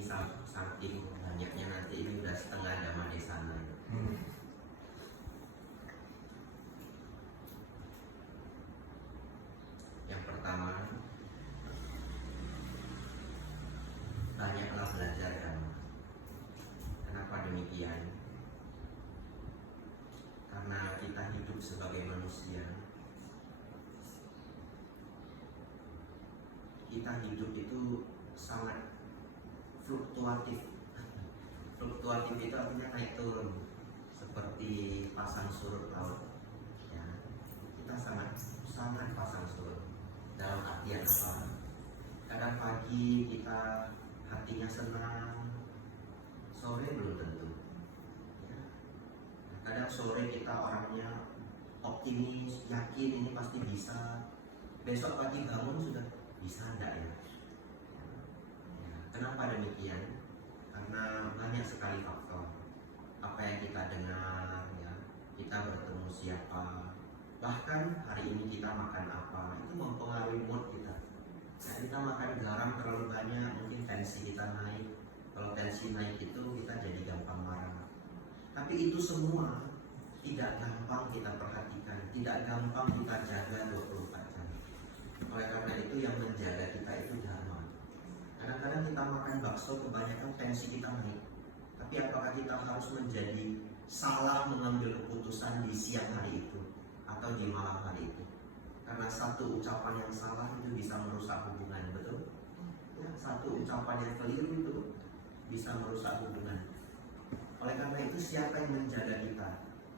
ini saking banyaknya nanti ini udah setengah Dhamma Desana. Yang pertama, banyaklah belajar Dhamma. Kenapa demikian? Karena kita hidup sebagai manusia. Kita hidup itu sangat fluktuatif. Fluktuatif itu artinya naik turun, seperti pasang surut laut. Ya, kita sangat pasang surut. Dalam artian apa? Kadang pagi kita hatinya senang, sore belum tentu. Ya. Kadang sore kita orangnya optimis, yakin ini pasti bisa. Besok pagi bangun sudah bisa enggak ya? Kenapa demikian? Karena banyak sekali faktor. Apa yang kita dengar, ya, kita bertemu siapa, bahkan hari ini kita makan apa, itu mempengaruhi mood kita. Nah, kita makan garam terlalu banyak, mungkin tensi kita naik. Kalau tensi naik itu kita jadi gampang marah. Tapi itu semua tidak gampang kita perhatikan, tidak gampang kita jaga 24 jam. Oleh karena itu yang menjaga kita itu dharma. Kadang-kadang kita makan bakso kebanyakan tensi kita naik. Tapi apakah kita harus menjadi salah mengambil keputusan di siang hari itu atau di malam hari itu? Karena satu ucapan yang salah itu bisa merusak hubungan, betul? Ya, satu ucapan yang keliru itu bisa merusak hubungan. Oleh karena itu siapa yang menjaga kita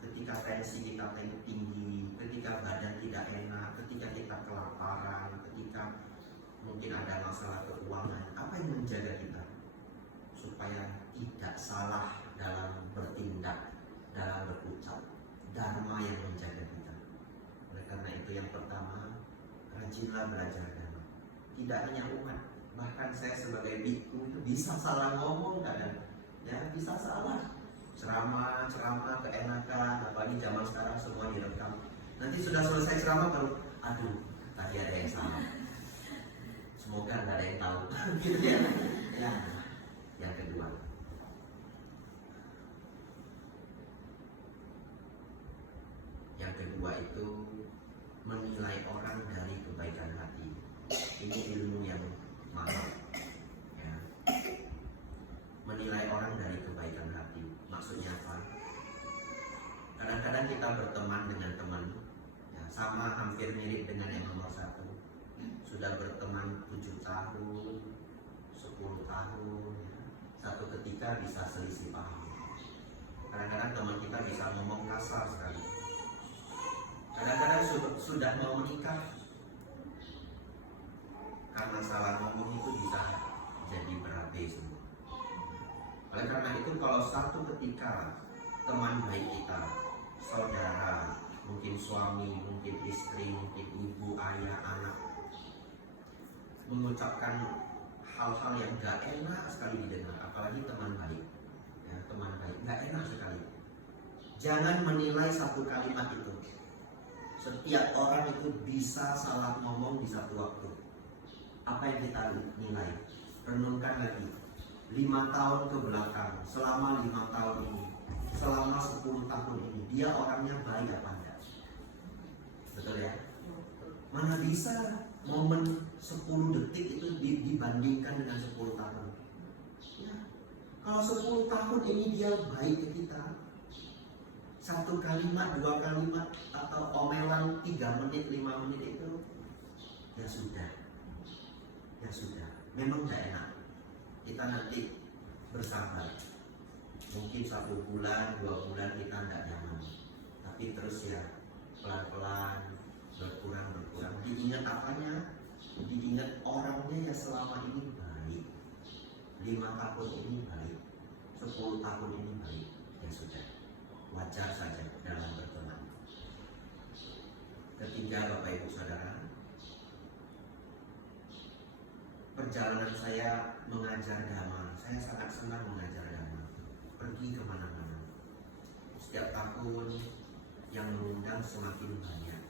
ketika tensi kita tinggi, ketika badan tidak enak, ketika kita kelaparan, ketika mungkin ada masalah keuangan? Apa yang menjaga kita supaya tidak salah dalam bertindak, dalam berucap? Dharma yang menjaga kita. Oleh karena itu yang pertama, rajinlah belajar dhamma. Tidak hanya umat, bahkan saya sebagai biku itu bisa salah ngomong kadang, ya bisa salah. Ceramah keenakan, apalagi zaman sekarang semua direkam. Nanti sudah selesai ceramah baru, aduh tadi ada yang salah. Semoga nggak ada yang tahu. Gitu ya. Ya. Yang kedua, itu menilai orang dari kebaikan hati. Ini ilmu yang mahal. Ya. Menilai orang dari kebaikan hati. Maksudnya apa? Kadang-kadang kita berteman dengan teman, ya, sama hampir mirip dengan yang nomor satu. Sudah berteman 7 tahun, 10 tahun, ya. Satu ketika bisa selisih paham. Kadang-kadang teman kita bisa ngomong kasar sekali. Kadang-kadang sudah mau menikah, karena salah ngomong itu bisa jadi berabe semua. Oleh karena itu kalau satu ketika teman baik kita, saudara, mungkin suami, mungkin istri, mungkin ibu, ayah, anak, mengucapkan hal-hal yang gak enak sekali didengar, apalagi teman baik, ya, teman baik, gak enak sekali. Jangan menilai satu kalimat itu. Setiap orang itu bisa salah ngomong di satu waktu. Apa yang kita nilai? Renungkan lagi. 5 tahun ke belakang, selama 5 tahun ini, selama 10 tahun ini, dia orangnya baik apa enggak? Betul ya? Mana bisa momen 10 detik itu dibandingkan dengan 10 tahun? Ya. Kalau 10 tahun ini dia baik ke kita, satu kalimat, 2 kalimat, atau omelan 3 menit, 5 menit itu, ya sudah. Ya sudah, memang gak enak. Kita nanti bersabar. Mungkin 1 bulan, 2 bulan kita gak nyaman. Tapi terus ya, pelan-pelan, berkurang. Diingat apanya? Diingat orangnya ya selama ini baik. 5 tahun ini baik, 10 tahun ini baik. Ya sudah, wajar saja dalam berteman. Ketiga, Bapak Ibu Saudara, perjalanan saya mengajar dhamma, saya sangat senang mengajar dhamma. Pergi kemana-mana. Setiap tahun yang mengundang semakin banyak.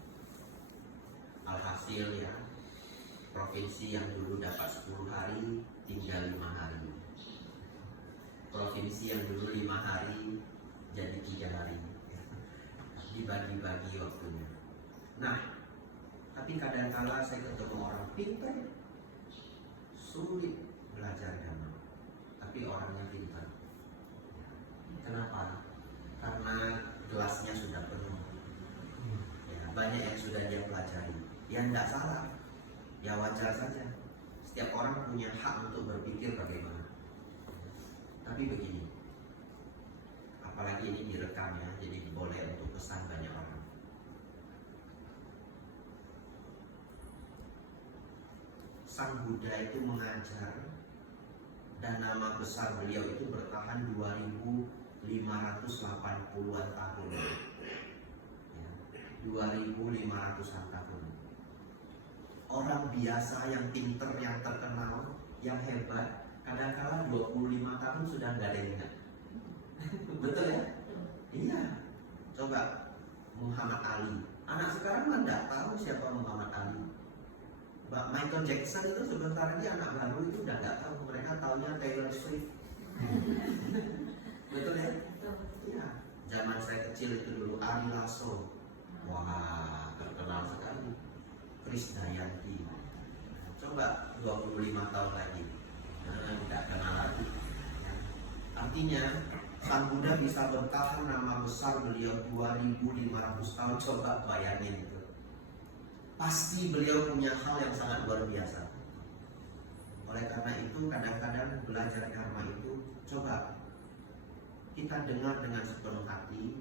Alhasil ya, provinsi yang dulu dapat 10 hari tinggal 5 hari. provinsi yang dulu 5 hari jadi 3 hari, dibagi-bagi waktunya. Nah, tapi kadang-kala saya ketemu orang pintar, sulit belajar agama, tapi orangnya pintar. Kenapa? Karena gelasnya sudah penuh. Ya, banyak yang sudah dia pelajari. Ya tidak salah, ya wajar saja. Setiap orang punya hak untuk berpikir bagaimana. Tapi begini, apalagi ini direkam ya, jadi boleh untuk pesan banyak orang. Sang Buddha itu mengajar, dan nama besar beliau itu bertahan 2580-an tahun ya, 2500-an tahun. Orang biasa yang pinter, yang terkenal, yang hebat, kadang-kadang 25 tahun sudah nggak ada yang ingat. Betul ya? Iya. Coba Muhammad Ali, anak sekarang kan nggak tahu siapa Muhammad Ali. Michael Jackson itu sebentar lagi anak baru itu udah nggak tahu, mereka taunya Taylor Swift. Betul ya? Iya. Zaman saya kecil itu dulu Ari Lasso, wah terkenal sekali. Krisdayanti, coba 25 tahun lagi, tidak kenal lagi. Artinya Sang Buddha bisa bertahan, nama besar beliau 2500 tahun. Coba bayangin itu. Pasti beliau punya hal yang sangat luar biasa. Oleh karena itu kadang-kadang belajar karma itu, coba kita dengar dengan sepenuh hati.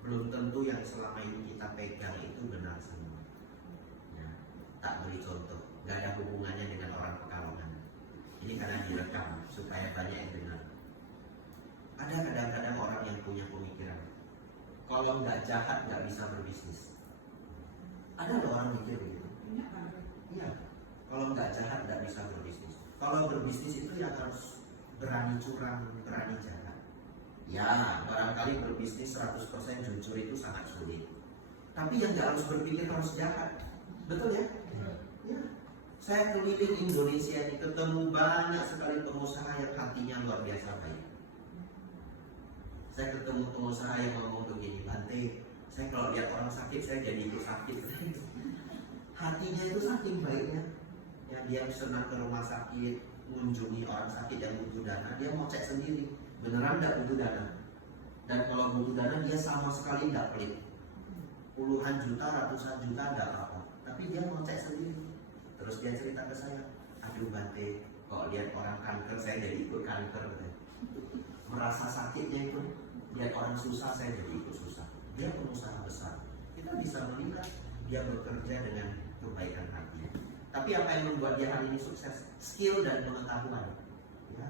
Belum tentu yang selama ini kita pegang itu benar semua. Ya, tak beri contoh, gak ada hubungannya dengan orang Pekalongan. Ini karena direkam supaya banyak yang dengar. Ada kadang-kadang orang yang punya pemikiran, kalau nggak jahat nggak bisa berbisnis. Ada loh orang mikir begitu. Iya, kalau nggak jahat nggak bisa berbisnis. Kalau berbisnis itu ya harus berani curang, berani jahat. Ya, barangkali berbisnis 100% jujur itu sangat sulit. Tapi yang nggak harus berpikir harus jahat. Betul ya? Ya. Saya keliling Indonesia ini, ketemu banyak sekali pengusaha yang hatinya luar biasa baik. Saya ketemu pengusaha yang ngomong begini, Bante, saya kalau lihat orang sakit saya jadi ikut sakit. Hatinya itu saking baiknya, ya dia senang ke rumah sakit, mengunjungi orang sakit yang butuh dana, dia mau cek sendiri, beneran tidak butuh dana. Dan kalau butuh dana dia sama sekali tidak pelit, puluhan juta, ratusan juta tidak apa-apa, tapi dia mau cek sendiri. Terus dia cerita ke saya, aduh Bante, kalau lihat orang kanker saya jadi ikut kanker. Merasa sakitnya itu, lihat orang susah saya jadi ikut susah. Dia pengusaha besar, kita bisa melihat dia bekerja dengan kebaikan hati. Tapi apa yang membuat dia hari ini sukses? Skill dan pengetahuan. Ya,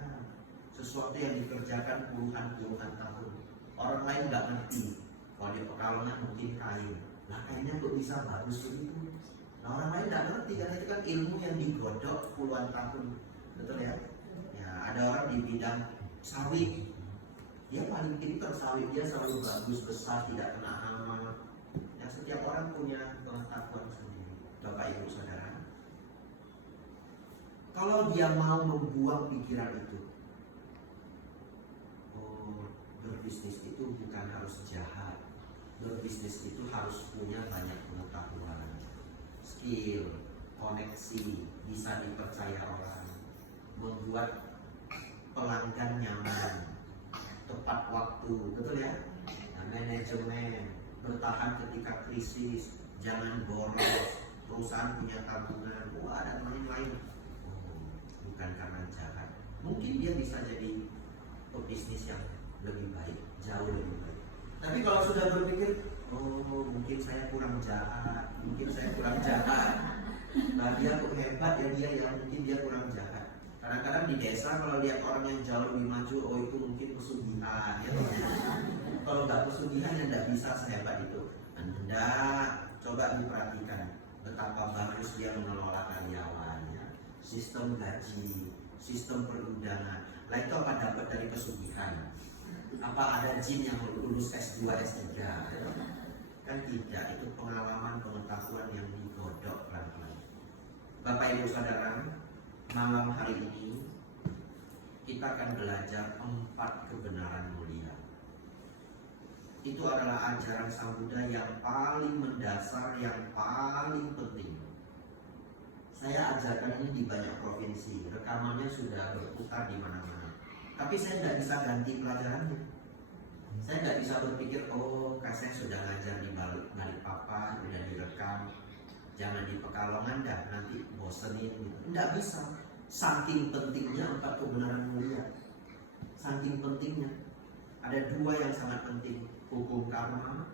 sesuatu yang dikerjakan puluhan tahun. Orang lain nggak ngerti. Kalau di Pekalongan mungkin kain, nah kainnya kok bisa bagus begitu? Nah orang lain nggak ngerti, karena itu kan ilmu yang digodok puluhan tahun. Betul ya? Ya, ada orang di bidang sawit, dia paling pintar sawit, dia selalu bagus, besar, tidak kena hama. Ya, setiap orang punya pengetahuan sendiri. Bapak Ibu Saudara, kalau dia mau membuang pikiran itu, oh, berbisnis itu bukan harus jahat. Berbisnis itu harus punya banyak pengetahuan, skill, koneksi, bisa dipercaya orang, membuat pelanggan nyaman, tepat waktu, betul ya? Nah, manajemen, bertahan ketika krisis, jangan boros, perusahaan punya tabungan, dan lain-lain. Bukan karena jahat. Mungkin dia bisa jadi pebisnis yang lebih baik, jauh lebih baik. Tapi kalau sudah berpikir, oh mungkin saya kurang jahat, nah dia kok hebat ya dia, ya mungkin dia kurang jahat. Kadang-kadang di desa kalau lihat orang yang jauh lebih maju, oh itu mungkin pesugihan ya. Kalau nggak pesugihan ya nggak bisa sehebat itu. Anda coba diperhatikan betapa bagus dia mengelola karyawannya, sistem gaji, sistem perundangan. Lah itu apa dapat dari pesugihan? Apa ada jin yang lulus S2, S3? Kan tidak, itu pengalaman, pengetahuan yang digodok pelan-pelan. Bapak Ibu Saudara, malam hari ini kita akan belajar 4 kebenaran mulia. Itu adalah ajaran Sang Buddha yang paling mendasar, yang paling penting. Saya ajarkan ini di banyak provinsi, rekamannya sudah berputar di mana-mana. Tapi saya tidak bisa ganti pelajarannya. Saya tidak bisa berpikir, oh saya sudah ngajar di Balikpapan, sudah direkam, jangan di Pekalongan dah, nanti bosenin gitu. Tidak bisa. Saking pentingnya 4 kebenaran mulia. Saking pentingnya. Ada 2 yang sangat penting, hukum karma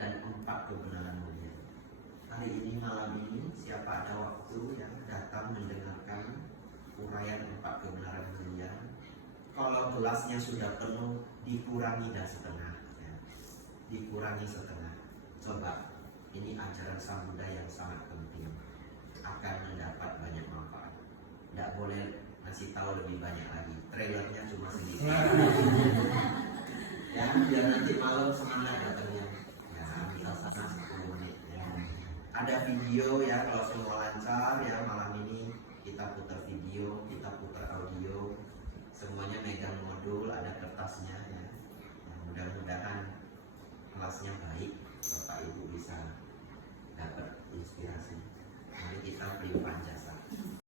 dan 4 kebenaran mulia. Hari ini, malam ini, siapa ada waktu yang datang mendengarkan uraian 4 kebenaran mulia, kalau gelasnya sudah penuh, dikurangi dah setengah ya. Dikurangi setengah. Coba, ini ajaran Sang Buddha yang sangat penting, akan mendapat banyak manfaat. Tidak boleh ngasih tahu lebih banyak lagi, trailernya cuma sedikit ya, biar nanti malam semangat datangnya ya, bisa sana 10 menit ya. Ada video ya, kalau semua lancar ya, malam ini kita putar video, kita putar audio, semuanya megang modul, ada kertasnya ya. Mudah-mudahan kelasnya baik.